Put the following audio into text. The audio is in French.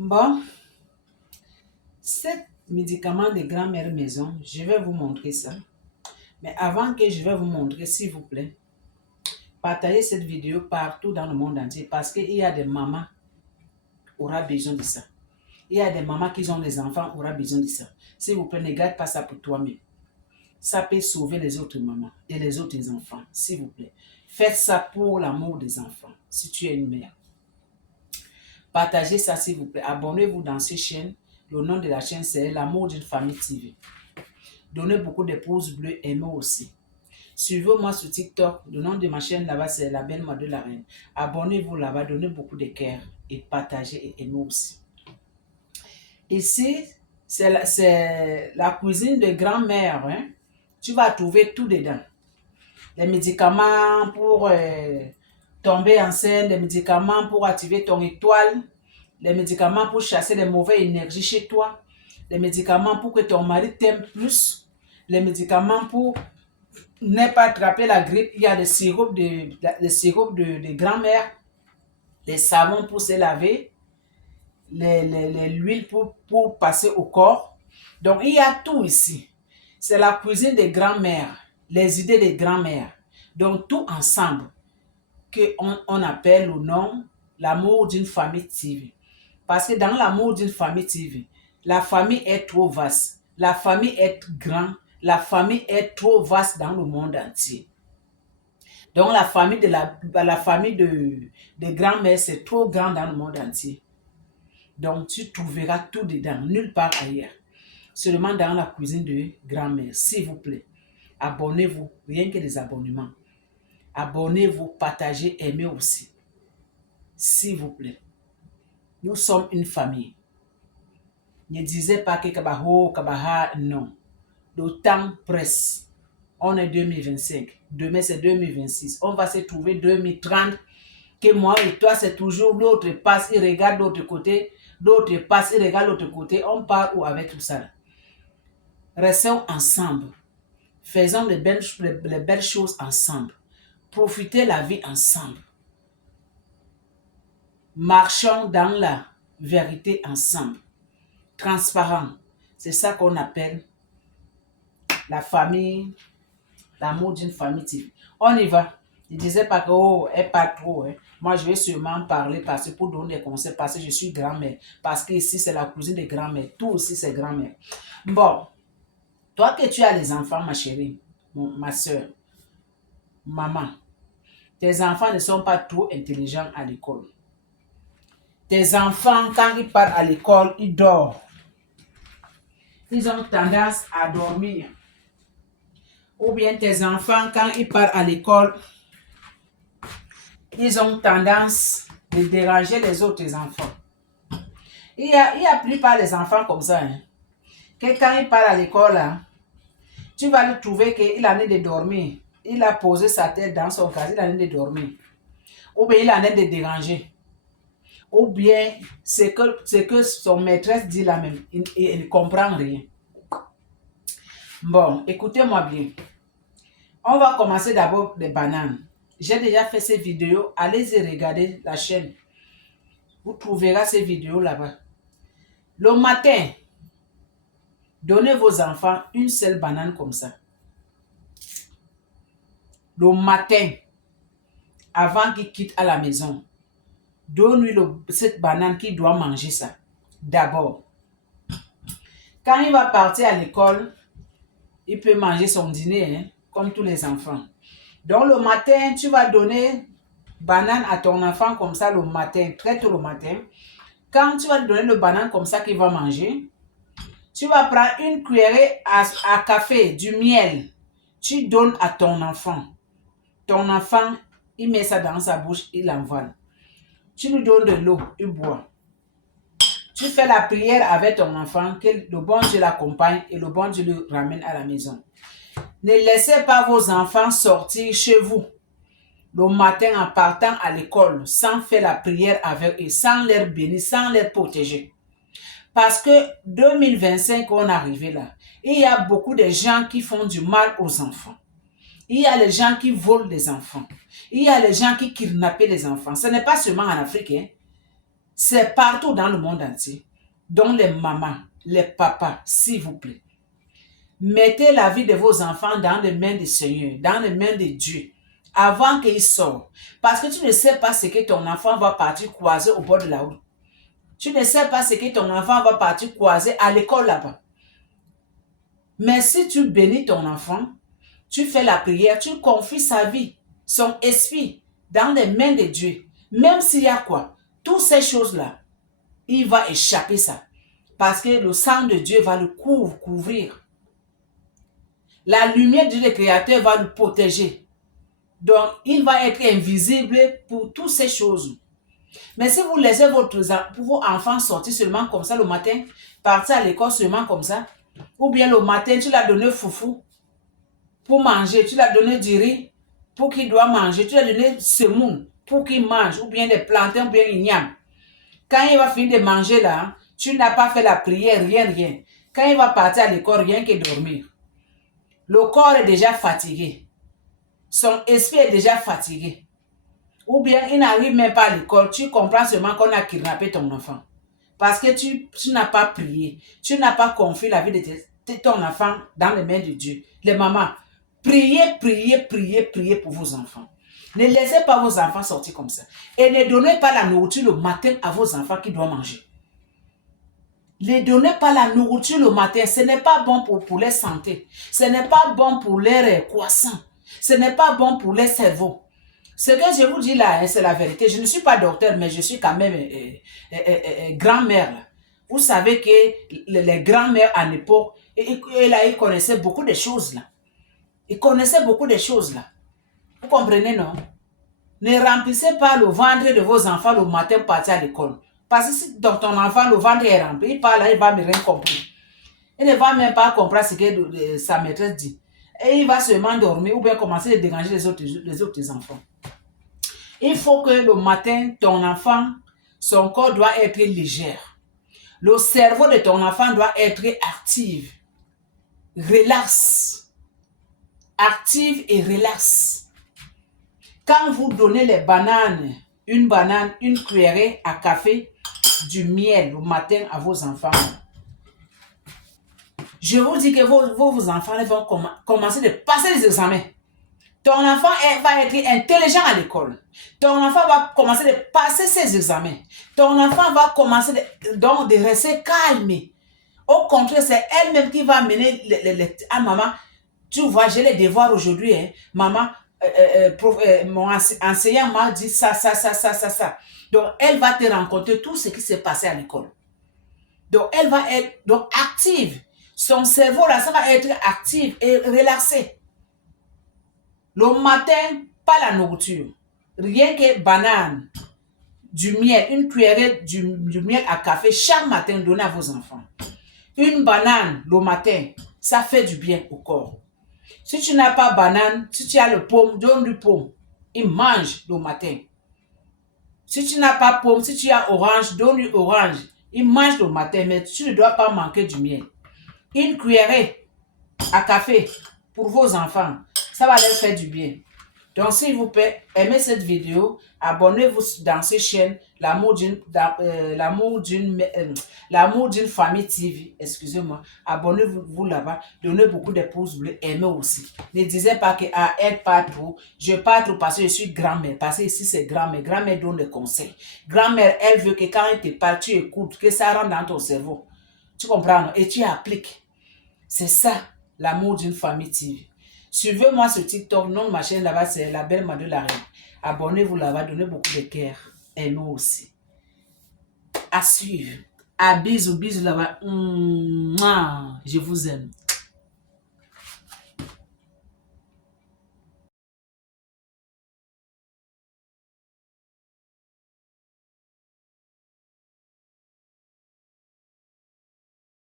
Bon, cet médicament de grand-mère maison, je vais vous montrer ça. Mais avant que je vais vous montrer, s'il vous plaît, partagez cette vidéo partout dans le monde entier parce qu'il y a des mamans qui auront besoin de ça. Il y a des mamans qui ont des enfants qui auront besoin de ça. S'il vous plaît, ne garde pas ça pour toi-même. Ça peut sauver les autres mamans et les autres enfants, s'il vous plaît. Faites ça pour l'amour des enfants, si tu es une mère. Partagez ça, s'il vous plaît. Abonnez-vous dans cette chaîne. Le nom de la chaîne, c'est L'amour d'une famille TV. Donnez beaucoup de pouces bleus, aimez aussi. Suivez-moi sur TikTok. Le nom de ma chaîne là-bas, c'est La Belle Mode de la Reine. Abonnez-vous là-bas, donnez beaucoup de cœur et partagez et aimez aussi. Ici, c'est la cuisine de grand-mère. Hein? Tu vas trouver tout dedans. Les médicaments pour tomber enceinte, les médicaments pour activer ton étoile, les médicaments pour chasser les mauvaises énergies chez toi, les médicaments pour que ton mari t'aime plus, les médicaments pour ne pas attraper la grippe. Il y a des sirops de grand-mère, les savons pour se laver, l'huile pour passer au corps. Donc, il y a tout ici. C'est la cuisine des grand-mères, les idées des grand-mères. Donc, tout ensemble, qu'on appelle le nom L'amour d'une famille TV. Parce que dans l'amour d'une famille TV, la famille est trop vaste. La famille est grande. La famille est trop vaste dans le monde entier. Donc, la famille de grand-mère, c'est trop grand dans le monde entier. Donc, tu trouveras tout dedans, nulle part ailleurs. Seulement dans la cuisine de grand-mère. S'il vous plaît, abonnez-vous, rien que des abonnements. Abonnez-vous, partagez, aimez aussi. S'il vous plaît. Nous sommes une famille. Ne disais pas que Kabaho, Kabaha, non. Le temps presse. On est 2025. Demain, c'est 2026. On va se trouver 2030. Que moi et toi, c'est toujours l'autre passe, il regarde l'autre côté. L'autre passe, il regarde l'autre côté. On part où avec tout ça? Restons ensemble. Faisons les belles choses ensemble. Profitez la vie ensemble. Marchons dans la vérité ensemble. Transparent. C'est ça qu'on appelle la famille, l'amour d'une famille TV. On y va. Je ne disais pas que oh, elle pas trop. Hein. Moi, je vais sûrement parler parce que pour donner des conseils, parce que je suis grand-mère. Parce que ici, c'est la cuisine de grand-mère. Tout aussi, c'est grand-mère. Bon, toi que tu as les enfants, ma chérie, ma soeur, maman, tes enfants ne sont pas trop intelligents à l'école. Tes enfants, quand ils partent à l'école, ils dorment. Ils ont tendance à dormir. Ou bien tes enfants, quand ils partent à l'école, ils ont tendance de déranger les autres enfants. Il y a plupart des enfants comme ça. Hein, que quand ils partent à l'école, là, tu vas lui trouver qu'il en est de dormir. Il a posé sa tête dans son cas, il en est de dormir. Ou bien il en est de déranger. Ou bien c'est que son maîtresse dit là même. Il ne comprend rien. Bon, écoutez-moi bien. On va commencer d'abord les bananes. J'ai déjà fait ces vidéos. Allez-y regarder la chaîne. Vous trouverez ces vidéos là-bas. Le matin, donnez vos enfants une seule banane comme ça. Le matin, avant qu'ils quittent à la maison, donne-lui cette banane qu'il doit manger ça. D'abord. Quand il va partir à l'école, il peut manger son dîner, hein, comme tous les enfants. Donc le matin, tu vas donner banane à ton enfant comme ça le matin, très tôt le matin. Quand tu vas lui donner le banane comme ça qu'il va manger, tu vas prendre une cuillerée à café, du miel. Tu donnes à ton enfant. Ton enfant, il met ça dans sa bouche, il envole. Tu lui donnes de l'eau, il boit. Tu fais la prière avec ton enfant, que le bon Dieu l'accompagne et le bon Dieu le ramène à la maison. Ne laissez pas vos enfants sortir chez vous le matin en partant à l'école sans faire la prière avec eux, sans les bénir, sans les protéger. Parce que 2025, on est arrivé là. Il y a beaucoup de gens qui font du mal aux enfants. Il y a les gens qui volent les enfants. Il y a les gens qui kidnappent les enfants. Ce n'est pas seulement en Afrique. Hein. C'est partout dans le monde entier. Donc les mamans, les papas, s'il vous plaît, mettez la vie de vos enfants dans les mains du Seigneur, dans les mains de Dieu, avant qu'ils sortent. Parce que tu ne sais pas ce que ton enfant va partir croiser au bord de la route. Tu ne sais pas ce que ton enfant va partir croiser à l'école là-bas. Mais si tu bénis ton enfant, tu fais la prière, tu confies sa vie, son esprit dans les mains de Dieu. Même s'il y a quoi, toutes ces choses-là, il va échapper ça. Parce que le sang de Dieu va le couvrir. La lumière de Dieu, le Créateur, va le protéger. Donc, il va être invisible pour toutes ces choses. Mais si vous laissez vos enfants sortir seulement comme ça le matin, partir à l'école seulement comme ça, ou bien le matin, tu l'as donné foufou pour manger, tu l'as donné du riz pour qu'il doit manger, tu l'as donné semoun pour qu'il mange, ou bien des plantains, ou bien igname. Quand il va finir de manger là, tu n'as pas fait la prière, rien. Quand il va partir à l'école, rien que dormir. Le corps est déjà fatigué. Son esprit est déjà fatigué. Ou bien il n'arrive même pas à l'école, tu comprends seulement qu'on a kidnappé ton enfant. Parce que tu n'as pas prié, tu n'as pas confié la vie de ton enfant dans les mains de Dieu. Les mamans, priez pour vos enfants. Ne laissez pas vos enfants sortir comme ça. Et ne donnez pas la nourriture le matin à vos enfants qui doivent manger. Ne donnez pas la nourriture le matin. Ce n'est pas bon pour leur santé. Ce n'est pas bon pour leur croissance. Ce n'est pas bon pour leur cerveau. Ce que je vous dis là, c'est la vérité. Je ne suis pas docteur, mais je suis quand même grand-mère. Vous savez que les grands-mères à l'époque, ils connaissaient beaucoup de choses là. Ils connaissaient beaucoup de choses là. Vous comprenez, non? Ne remplissez pas le ventre de vos enfants le matin pour partir à l'école. Parce que si dans ton enfant, le ventre est rempli, il parle là, il va me rien comprendre. Il ne va même pas comprendre ce que sa maîtresse dit. Et il va seulement dormir ou bien commencer à déranger les autres enfants. Il faut que le matin, ton enfant, son corps doit être léger. Le cerveau de ton enfant doit être actif. Relax. Active et relax. Quand vous donnez les bananes, une cuillerée à café, du miel le matin à vos enfants, je vous dis que vos enfants vont commencer à passer les examens. Ton enfant va être intelligent à l'école. Ton enfant va commencer à passer ses examens. Ton enfant va commencer donc de rester calme. Au contraire, c'est elle-même qui va mener à maman. Tu vois, j'ai les devoirs aujourd'hui. Hein. Maman, mon enseignant m'a dit ça. Donc, elle va te rencontrer tout ce qui s'est passé à l'école. Donc, elle va être donc, active. Son cerveau, là, ça va être actif et relaxé. Le matin, pas la nourriture. Rien que banane, du miel, une cuillerée du miel à café chaque matin, donnez à vos enfants. Une banane le matin, ça fait du bien au corps. Si tu n'as pas banane, si tu as le pomme, donne du pomme. Il mange le matin. Si tu n'as pas pomme, si tu as orange, donne du orange. Il mange le matin, mais tu ne dois pas manquer du miel. Une cuillerée à café pour vos enfants, ça va leur faire du bien. Donc, s'il vous plaît, aimez cette vidéo, abonnez-vous dans cette chaîne, l'amour d'une famille TV, excusez-moi, abonnez-vous là-bas, donnez beaucoup de pouces bleus, aimez aussi. Ne disez pas que elle part trop, je pars trop parce que je suis grand-mère, parce que ici c'est grand-mère, grand-mère donne des conseils. Grand-mère, elle veut que quand elle te parle, tu écoutes, que ça rentre dans ton cerveau. Tu comprends, non? Et tu appliques. C'est ça, l'amour d'une famille TV. Suivez-moi sur TikTok, nom de ma chaîne là-bas, c'est La Belle Mado la Reine. Abonnez-vous là-bas, donnez beaucoup de cœur. Et nous aussi. À suivre. À bisous là-bas. Je vous aime.